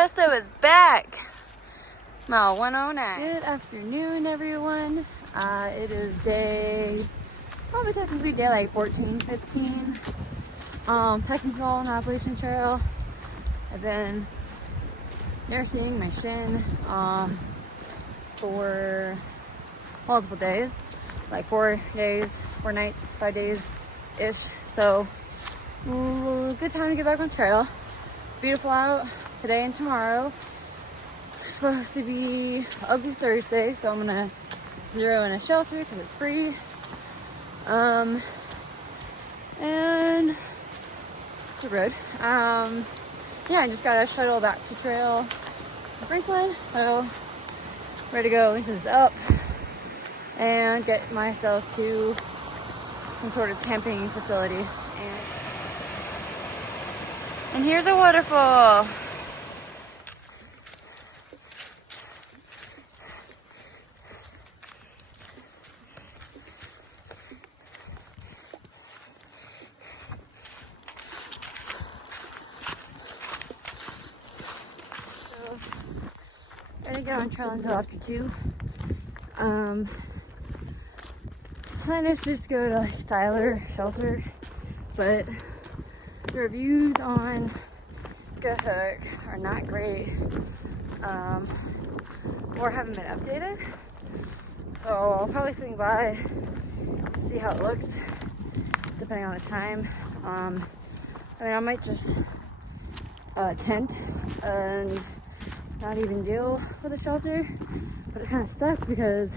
Pesto is back. Mile 109. Good afternoon, everyone. It is probably technically day like 14, 15. Technical on the Appalachian Trail. I've been nursing my shin for multiple days, like 4 days, 4 nights, 5 days-ish. So, good time to get back on trail. Beautiful out today and tomorrow. Supposed to be ugly Thursday, so I'm gonna zero in a shelter because it's free. And it's a road. Yeah, I just got a shuttle back to trail in Franklin, so ready to go into this up and get myself to some sort of camping facility. And here's a waterfall. I didn't get on trail until after 2. Plan is just to go to Siler shelter, but the reviews on Good Hook are not great, or haven't been updated. So I'll probably swing by, see how it looks, depending on the time. I mean, I might just tent and not even deal with the shelter, but it kind of sucks because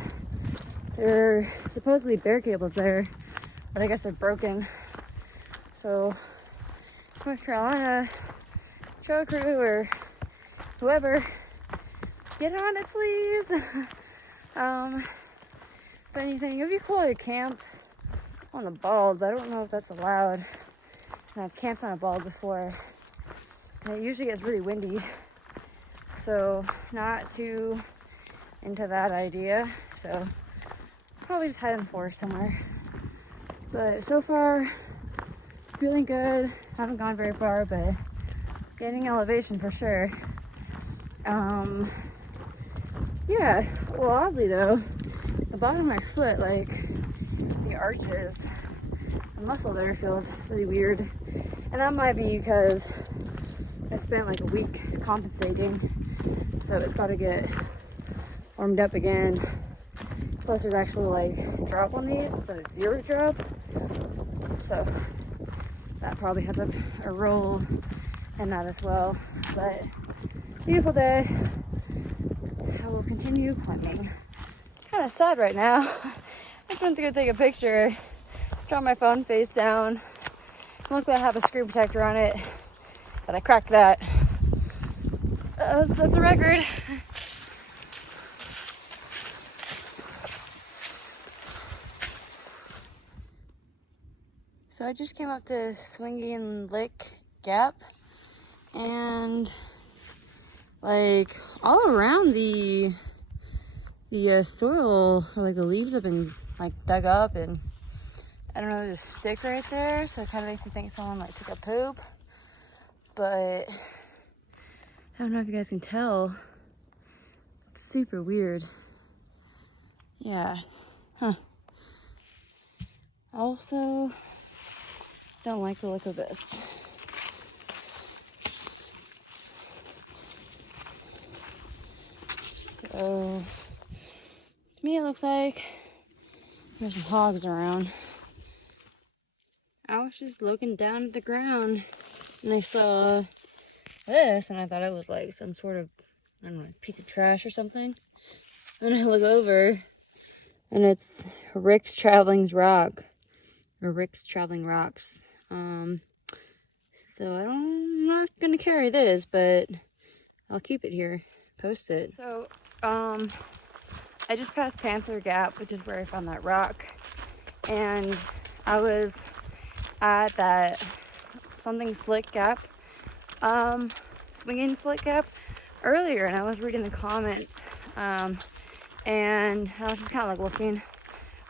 there are supposedly bear cables there, but I guess they're broken. So North Carolina trail crew or whoever, get on it please. If anything, it'd be cool to camp on the Bald, but I don't know if that's allowed. And I've camped on a Bald before, and it usually gets really windy, so not too into that idea. So probably just head in forest somewhere. But so far, feeling good. Haven't gone very far, but gaining elevation for sure. Yeah, well, oddly though, the bottom of my foot, like the arches, the muscle there feels really weird. And that might be because I spent like a week compensating, so it's got to get warmed up again. Plus there's actual like drop on these instead of zero drop, so that probably has a role in that as well. But beautiful day. I will continue climbing. Kind of sad right now. I just went to go take a picture, drop my phone face down. Luckily I have a screen protector on it, but I cracked that. That's a record. So I just came up to Swinging Lick Gap, and like all around the soil, or like the leaves have been like dug up, and I don't know, there's a stick right there, so it kind of makes me think someone like took a poop, but I don't know if you guys can tell. It's super weird. Yeah. Huh. Also, don't like the look of this. So, to me it looks like there's some hogs around. I was just looking down at the ground and I saw this and I thought it was like some sort of, I don't know, piece of trash or something. And I look over and it's Rick's Traveling Rocks. So I'm not gonna carry this, but I'll keep it here, post it. So I just passed Panther Gap, which is where I found that rock, and I was at that something slick gap, swinging slick gap earlier, and I was reading the comments, and I was just kind of like looking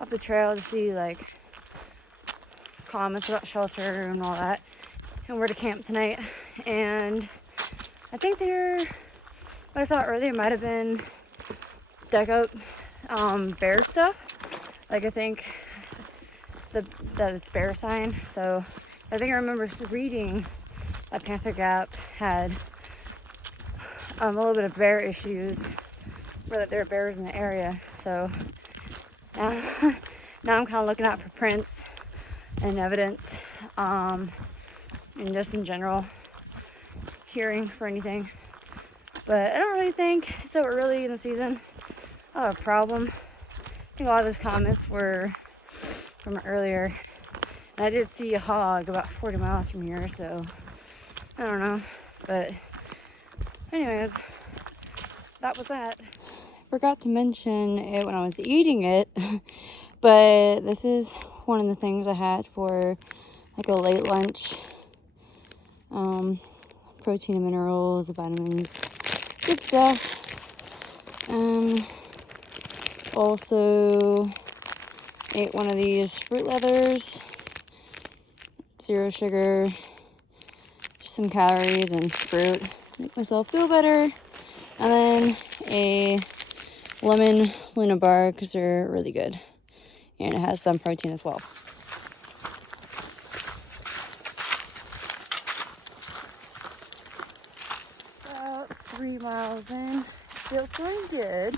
up the trail to see like comments about shelter and all that, and where to camp tonight. And I think they're what I saw earlier might have been deck up bear stuff. Like I think that it's bear sign. So I think I remember reading that Panther Gap had a little bit of bear issues, or that there are bears in the area. So now I'm kind of looking out for prints and evidence, and just in general hearing for anything. But I don't really think so early in the season I have a problem. I think a lot of those comments were from earlier, and I did see a hog about 40 miles from here, so I don't know. But anyways, that was that. Forgot to mention it when I was eating it, but this is one of the things I had for like a late lunch. Protein and minerals, vitamins, good stuff. Also ate one of these fruit leathers, 0 sugar, just some calories and fruit, make myself feel better. And then a lemon Luna bar because they're really good, and it has some protein as well. About 3 miles in, still feeling good.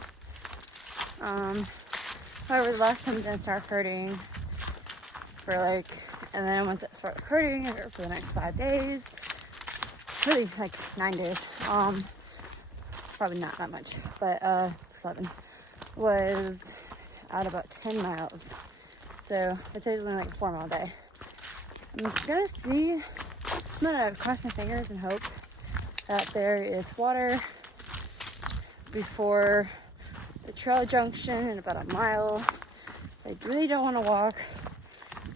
However, the last time it didn't start hurting for like, and then once it started hurting, it hurt for the next 5 days. Really, like 9 days. Probably not that much, but 7 was at about 10 miles. So it's only like a 4 mile day. I'm gonna see. I'm gonna cross my fingers and hope that there is water before the trail junction in about a mile. So I really don't want to walk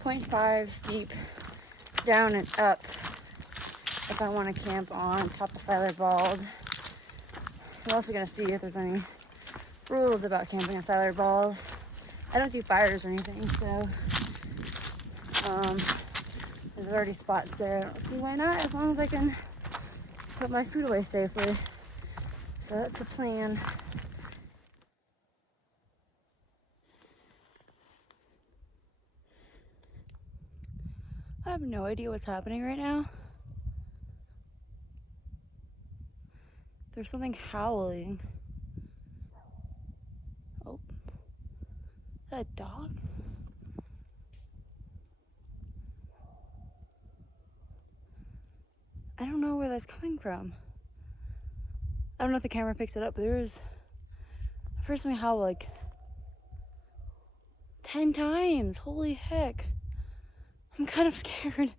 0.5 steep down and up if I want to camp on top of Siler Bald. I'm also going to see if there's any rules about camping on Siler Bald. I don't do fires or anything, so there's already spots there. I don't see why not, as long as I can put my food away safely. So that's the plan. I have no idea what's happening right now. There's something howling. Oh, is that a dog? I don't know where that's coming from. I don't know if the camera picks it up, but I've heard something howl like 10 times. Holy heck. I'm kind of scared.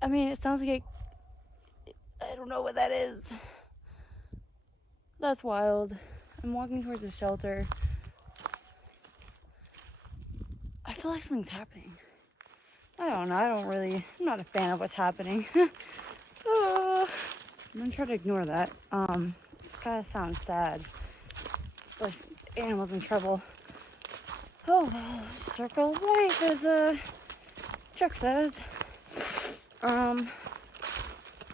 I mean, it sounds like I don't know what that is. That's wild. I'm walking towards the shelter. I feel like something's happening. I don't know. I'm not a fan of what's happening. I'm gonna try to ignore that. This kind of sounds sad. Like animals in trouble. Oh, circle of life, as Chuck says.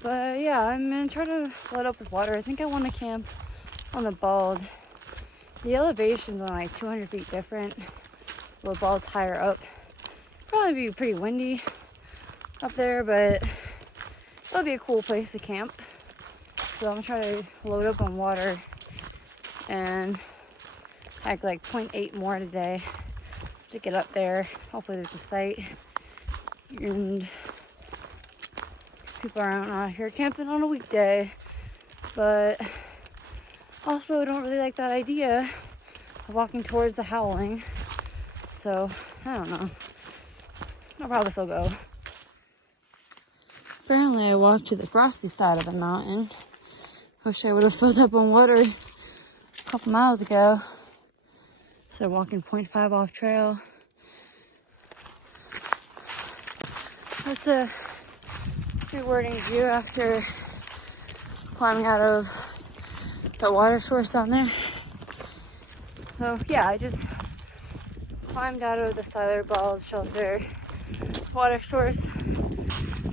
But yeah, I'm gonna try to load up with water. I think I want to camp on the Bald. The elevation's on like 200 feet different. The Bald's higher up. Probably be pretty windy up there, but it'll be a cool place to camp. So I'm gonna try to load up on water and pack like 0.8 more today to get up there. Hopefully there's a site and people aren't out here camping on a weekday. But also I don't really like that idea of walking towards the howling. So I don't know. I'll probably still go. Apparently I walked to the frosty side of the mountain. Wish I would have filled up on water a couple miles ago. So walking 0.5 off trail. That's a rewarding view after climbing out of the water source down there. So yeah, I just climbed out of the Siler Bald shelter water source.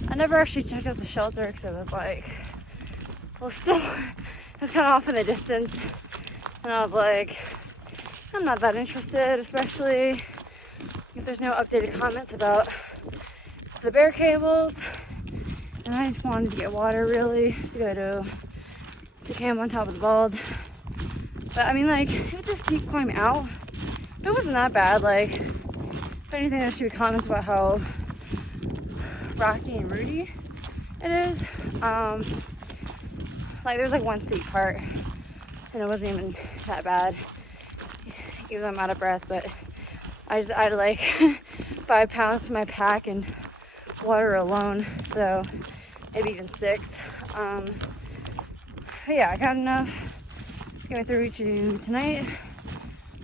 I never actually checked out the shelter because it was like well, still, it's kind of off in the distance. And I was like, I'm not that interested, especially if there's no updated comments about the bear cables. And I just wanted to get water, really, to go to camp on top of the Bald. But I mean, like, it was a steep climb out. It wasn't that bad. Like, if anything, there should be comments about how rocky and rooty it is. Like, there's like one steep part, and it wasn't even that bad. Even though I'm out of breath, but I just added like 5 pounds to my pack and water alone, so maybe even 6. But yeah, I got enough to get me through to tonight,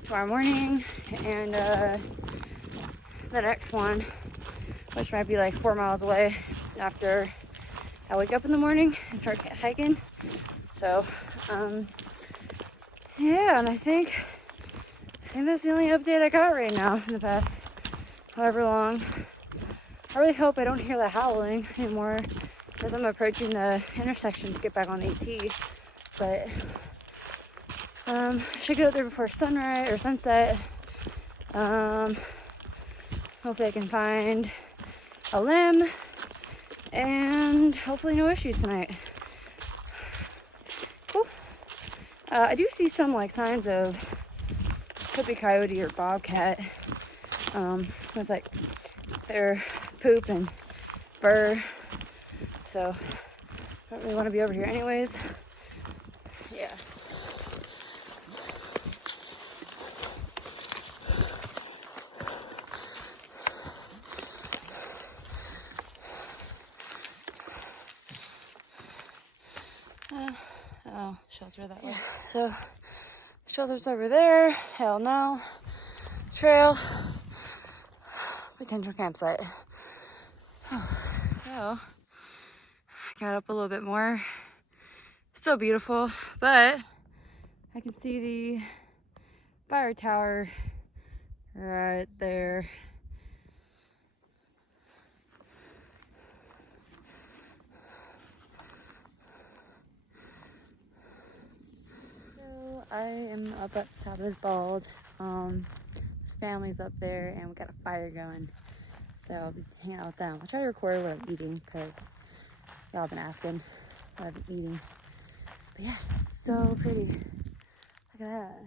tomorrow morning, and the next one, which might be like 4 miles away after I wake up in the morning and start hiking. So yeah, and I think that's the only update I got right now in the past however long. I really hope I don't hear the howling anymore as I'm approaching the intersection to get back on AT. But I should get out there before sunrise or sunset. Hopefully I can find a limb, and hopefully no issues tonight. Cool. I do see some like signs of could be coyote or bobcat. It's like their poop and fur. So I don't really want to be over here anyways. Yeah. Oh, shelter that way. So shelter's over there. Hell no. Trail. Potential campsite. So got up a little bit more. Still beautiful, but I can see the fire tower right there. So I am up at the top of this Bald. His family's up there, and we got a fire going. So I'll be hanging out with them. I'll try to record what I'm eating because y'all have been asking what I've been eating. But yeah, so pretty. Look at that.